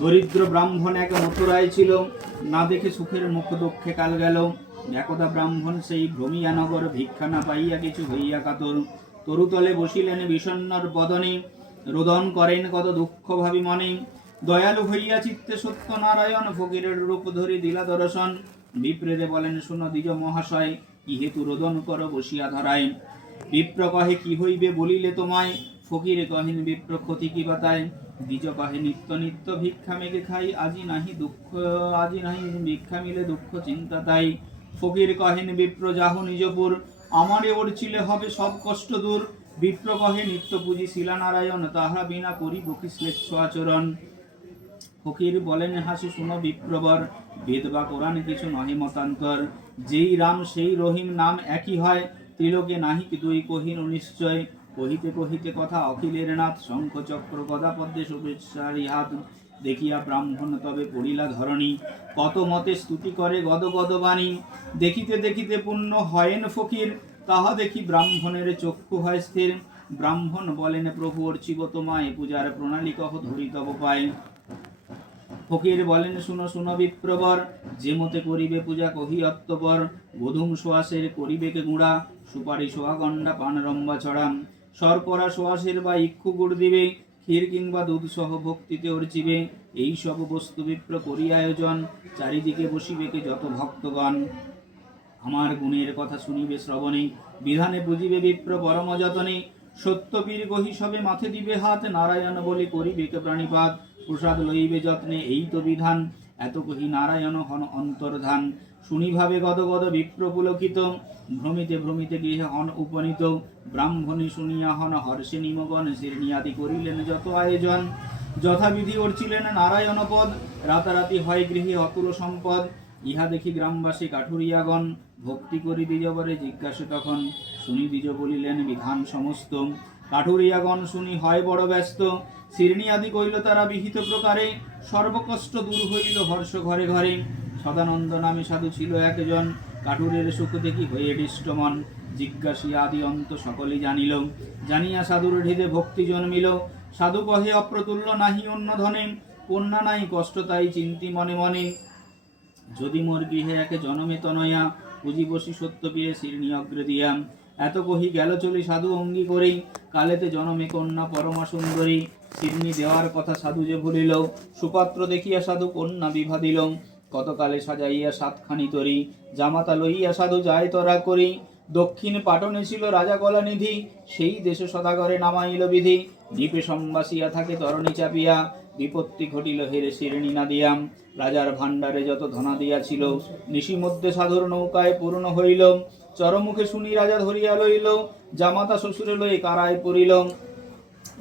দরিদ্র ব্রাহ্মণ এক মথুরায় ছিল, না দেখে সুখের মুখ দুঃখে কাল গেল। একদা ব্রাহ্মণ সেই ভ্রমিয়া নগর, ভিক্ষা না পাইয়া কিছু হইয়া কাতর। তরুতলে বসিলেন বিষণ্ণর বদনে, রোদন করেন কত দুঃখ ভাবি মনে। দয়ালু হইয়া চিত্তে সত্যনারায়ণ, ফকিরের রূপ ধরি দিলা দর্শন। বিপ্রেরে বলেন, শুনো দ্বিজ মহাশয়, কি হেতু রোদন কর বসিয়া ধরায়। বিপ্র কহে, কি হইবে বলিলে তোমায়। ফকিরে কহেন, বিপ্র ক্ষতি কি বাতায়। দ্বিজ কহে, নিত্য নিত্য ভিক্ষা মেগে খাই, আজি নাহি ভিক্ষা মিলে দুঃখ চিন্তা তাই। ফকির কহেন, বিপ্র যাহ নিজপুর, আমারে ওরছিলে হবে সব কষ্ট দূর। বিপ্র কহে, নিত্য পূজি শিলা নারায়ণ, তাহা বিনা করি বকি শ্লেচ্ছ আচরণ। ফকির বলেন হাসি, শুনো বিপ্রবর, বেদ বা কোরআন কিছু নহে মতান্তর। যেই রাম সেই রহিম নাম একই হয়, ত্রিলোকে নাহিক দুই কহিন নিশ্চয়। কহিতে কহিতে কথা অখিলের নাথ, শঙ্খ চক্র গদা পদ্মে শুভেচ্ছারি হাত। দেখিয়া ব্রাহ্মণ তবে পড়িলা ধরণী, কত মতে স্তুতি করে গদ গদ বাণী। দেখিতে দেখিতে পুণ্য হয়েন ফকির, তাহা দেখি ব্রাহ্মণের চক্ষু হয় স্থির। ব্রাহ্মণ বলেন, প্রভু অর্চিব তোমায়, পূজার প্রণালী কহ ধরি তব পায়। ফকির বলেন, শুনো শুনো বিপ্রবর, যে মতে করিবে পূজা কহি অত্তপর। বধূম সোয়াশের করিবে কে গুঁড়া, সুপারি সোয়া গন্ডা পান রম্বা ছড়া। শর্করা সোয়াশের বা ইক্ষু গুড় দিবে, ক্ষীর কিংবা দুধ সহ ভক্তিতে অর্চিবে। এই সব বস্তু বিপ্র করি আয়োজন, চারিদিকে বসিবে কে যত ভক্তগণ। আমার গুণের কথা শুনিবে শ্রবণে, বিধানে বুঝিবে বিপ্র পরম যতনে। সত্যপীর গহি সবে মাথে দিবে হাত, নারায়ণ বলি করিবে কে প্রাণীপাত। প্রসাদ লইবে যত্নে, এই তো বিধান, এত কহি নারায়ণ হন অন্তর্ধান। শুনি ভাবে গদ গদ বিপ্র পুলকিত, ভ্রমিতে ভ্রমিতে গৃহে হন উপনীত। ব্রাহ্মণী শুনিয়া হন হর্ষে নিমগণ, শিরনিয়াদি করিলেন যত আয়োজন। যথাবিধি অর্চিলেন নারায়ণ পদ, রাতারাতি হয় গৃহে অতুল সম্পদ। ইহা দেখি গ্রামবাসী কাঠুরিয়াগণ, ভক্তি করি দ্বিজবরে জিজ্ঞাসে তখন। শুনি দ্বিজ বলিলেন বিধান সমস্ত, কাঠুরিয়াগণ শুনি হয় বড় ব্যস্ত। শিরনি আদি কইল তারা বিহিত প্রকারে, সর্বকষ্ট দূর হইল হর্ষ ঘরে ঘরে। সদানন্দ নামে সাধু ছিল একজন, কাঠুরের সুখ দেখি হয়ে হৃষ্টমন। জিজ্ঞাসিয়া আদি অন্ত সকলেই জানিল, জানিয়া সাধুর হৃদে ভক্তি জন্মিল। সাধু কহে, অপ্রতুল্য নাহি অন্য ধনে, কন্যা নাই কষ্ট তাই চিন্তি মনে মনে। যদি মোর গৃহে একে জনমে তনয়া, পুঁজি বসি সত্য পেয়ে শিরনি অগ্রে দিয়া। এত কহি গেল চলি সাধু অঙ্গী করি, কালেতে জনমে কন্যা পরমা সুন্দরী। শিরনি দেওয়ার কথা সাধু যে ভুলিল, সুপাত্র দেখিয়া সাধু কন্যা বিভা দিল। কতকালে সাজাইয়া সাতখানি তরি, জামাতা লইয়া সাধু যায় তরা করি। দক্ষিণ পাটনে ছিল রাজা কলানিধি, সেই দেশে সদাগরে নামাইল বিধি। দ্বীপে সম্বাসিয়া থাকে তরণী চাপিয়া, বিপত্তি ঘটিল হেরে শিরনি না দিয়াম। রাজার ভাণ্ডারে যত ধনা দিয়াছিল, নিশি মধ্যে সাধুর নৌকায় পূর্ণ হইল। চরমুখে শুনি রাজা ধরিয়া লইল, জামাতা শ্বশুরে লই কারায় পড়িল।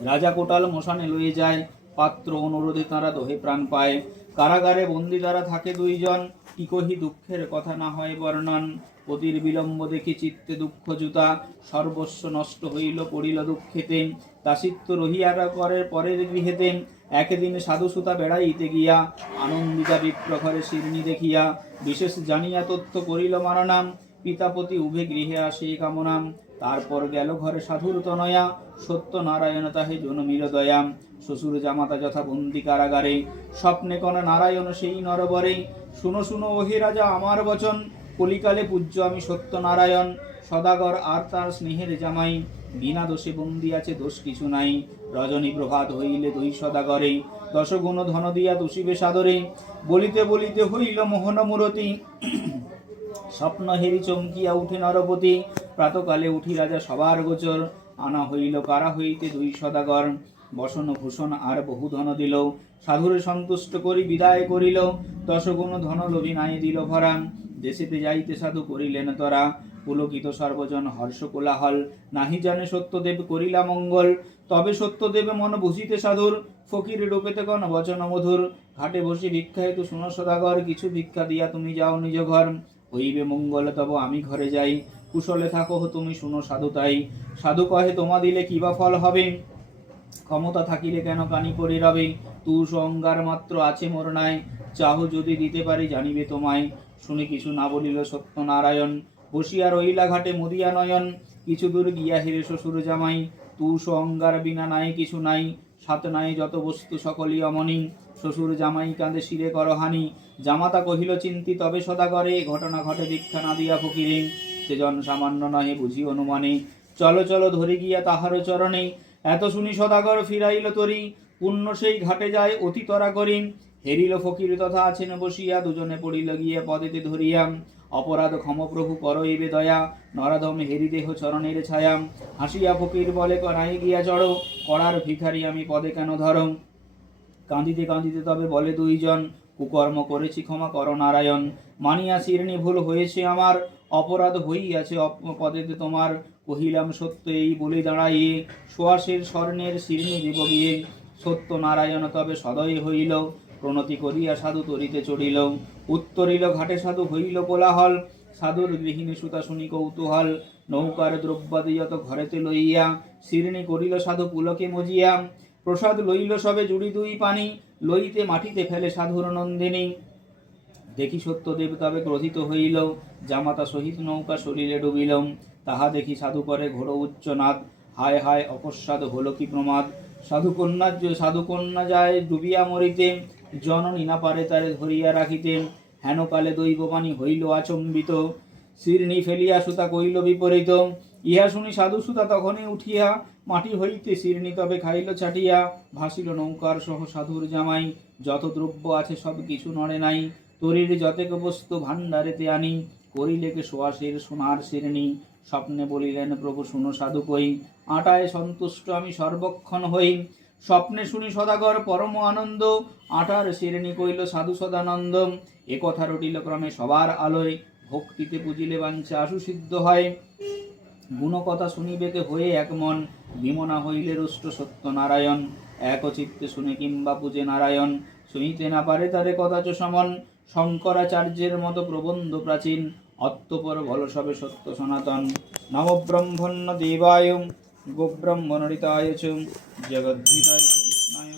রাজা কোটাল মশানে লয়ে যায়, পাত্র অনুরোধে তারা দোহে প্রাণ পায়। কারাগারে বন্দী দ্বারা থাকে দুইজন, কি কহি দুঃখের কথা না হয় বর্ণন। পতির বিলম্ব দেখি চিত্তে দুঃখ জুতা, সর্বস্ব নষ্ট হইল পড়িল দুঃখেতে। দাসিত্ব রহিয়ারা করের পরের গৃহেতে, একদিন সাধু সুতা বেড়াইতে গিয়া, আনন্দিতা বিপ্র ঘরে শিরনি দেখিয়া। বিশেষ জানিয়া তথ্য করিল মারনাম, পিতাপতি উভে গৃহে আসে কামনাম। তারপর গেল ঘরে সাধুর তনয়া, সত্য নারায়ণ তাহে জনমিল দয়া। শ্বশুর জামাতা যথা বন্দি কারাগারে, স্বপ্নে কন নারায়ণ সেই নরবরে। শুনো শুনো ওহে রাজা আমার বচন, কলিকালে পূজ্য আমি সত্য নারায়ণ। সদাগর আর তার স্নেহের জামাই, বিনা দোষে বন্দি আছে দোষ কিছু নাই। রজনী প্রভাত হইলে দুই সদাগরে, দশগুণ ধন দিয়া তুষিবে সাদরে। বলিতে বলিতে হইল মোহন মূরতি, স্বপ্ন হেরি চমকিয়া উঠে নরপতি। প্রাতকালে উঠি রাজা সবার গোচর, আনা হইল কারা হইতে দুই সদাগর। বসন ভূষণ আর বহু ধন দিল, সাধুরে সন্তুষ্ট করি বিদায় করিল। দশগুণ ধন লোভী নাই দিল ভরা, দেশেতে যাইতে সাধু করিলেন তরা। পুলকিত সর্বজন হর্ষ কোলাহল, নাহি জানে সত্যদেব করিলা মঙ্গল। তবে সত্যদেব মন বুঝিতে সাধুর, ফকির রূপেতে কন বচন মধুর। ঘাটে বসে ভিক্ষা হেতু শুনো সদাগর, কিছু ভিক্ষা দিয়া তুমি যাও নিজ ঘর। হইবে মঙ্গল তব আমি ঘরে যাই, কুশলে থাকো তুমি শুনো সাধু তাই। সাধু কহে, তোমা দিলে কিবা ফল হবে, ক্ষমতা থাকিলে কেন কানি পড়ে রবে। তুষ অঙ্গার মাত্র আছে মোর নাই, চাহ যদি দিতে পারি জানিবে তোমায়। শুনে কিছু না বলিল সত্য নারায়ণ, বসিয়া রইলা ঘাটে মুদিয়া নয়ন। কিছু দূর গিয়া হেরে শ্বশুর জামাই, তুষ অঙ্গার বিনা নাই কিছু নাই। সাত নাই যত বস্তু সকলই অমনি, শ্বশুর জামাই কাঁদে শিরে করহানি। জামাতা কহিল চিন্তি তবে সদাগরে, ঘটনা ঘটে ভিক্ষা না দিয়া ফকিরে। সেজন সামান্য নহে বুঝি অনুমানে, চলো চলো ধরে গিয়া তাহার চরণে। এত শুনি সদাগর ফিরাইল তরি, পুণ্য সেই ঘাটে যায় অতি তরা করি। হেরিল ফকির তথা আছেন বসিয়া, দুজনে পড়িল গিয়া পদেতে ধরিয়া। অপরাধ ক্ষম প্রভু করইবে দয়া, নরাধম হেরি দেহ চরণের ছায়া। হাসিয়া ফকির বলে করাই গিয়া চড়ো, করার ভিখারি আমি পদে কেন ধরো। কাঁদিতে কাঁদিতে তবে বলে দুইজন, কুকর্ম করেছি ক্ষমা কর নারায়ণ। মানিয়া শিরনি ভুল হয়েছে আমার, অপরাধ হইয়াছে পদেতে তোমার। কহিলাম সত্য এই বলে দাঁড়াইয়ে, সোয়াশের স্বর্ণের শিরনি দেব গিয়ে। সত্য নারায়ণ তবে সদয় হইল, প্রণতি করিয়া সাধু তরিতে চড়িল। উত্তরিল ঘাটে সাধু হইল কোলাহল, সাধুর গৃহিণী সুতা শুনি কৌতূহল। নৌকার দ্রব্যাদি যত ঘরেতে লইয়া, শিরনি করিল সাধু পুলকে মজিয়া। প্রসাদ লইল সবে জুড়ি দুই পানি, লইতে মাটিতে ফেলে সাধুর নন্দিনী। দেখি সত্যদেব তবে ক্রোধিত হইল, জামাতা সহিত নৌকা সলিলে ডুবিল। তাহা দেখি সাধু করে ঘোর উচ্চনাদ, হায় হায় অকস্মাৎ হল কি প্রমাদ। সাধু কন্যা যায় ডুবিয়া মরিতে, জননী না পারে তারে ধরিয়া রাখিতে। হেন কালে দৈববাণী হইল আচম্বিত, শিরনি ফেলিয়া সুতা কইল বিপরীত। ইহা শুনি সাধু সুতা তখনই উঠিয়া, মাটি হইতে শিরনি তবে খাইল চাটিয়া। ভাসিল নৌকার সহ সাধুর জামাই, যত দ্রব্য আছে সব কিছু নড়ে নাই। তরির যতেক বস্তু ভাণ্ডারেতে আনি, করিলেকে সোয়াশের সোনার শিরনি। স্বপ্নে বলিলেন প্রভু শুনো সাধু কই, আটায় সন্তুষ্ট আমি সর্বক্ষণ হই। স্বপ্নে শুনি সদাগর পরম আনন্দ, আটার শিরনি কইল সাধু সদানন্দ। এ কথা রটিল ক্রমে সবার আলোয়, ভক্তিতে পুজিলে বাঞ্ছা আশু সিদ্ধ হয়। গুণকথা শুনিবেকে হয়ে এক মন, বিমনা হইলে রুষ্ট সত্য নারায়ণ। এক চিত্তে শুনে কিংবা পূজে নারায়ণ, শুনিতে না পারে তারে কদাচ সমন। শঙ্করাচার্যের মতো প্রবন্ধ প্রাচীন, অত্যপর বল সবে সত্য সনাতন। নম ব্রহ্মণ্য দেবায় গোব্রহ্মণরিতায় চ জগদ্ধিতায় কৃষ্ণায়।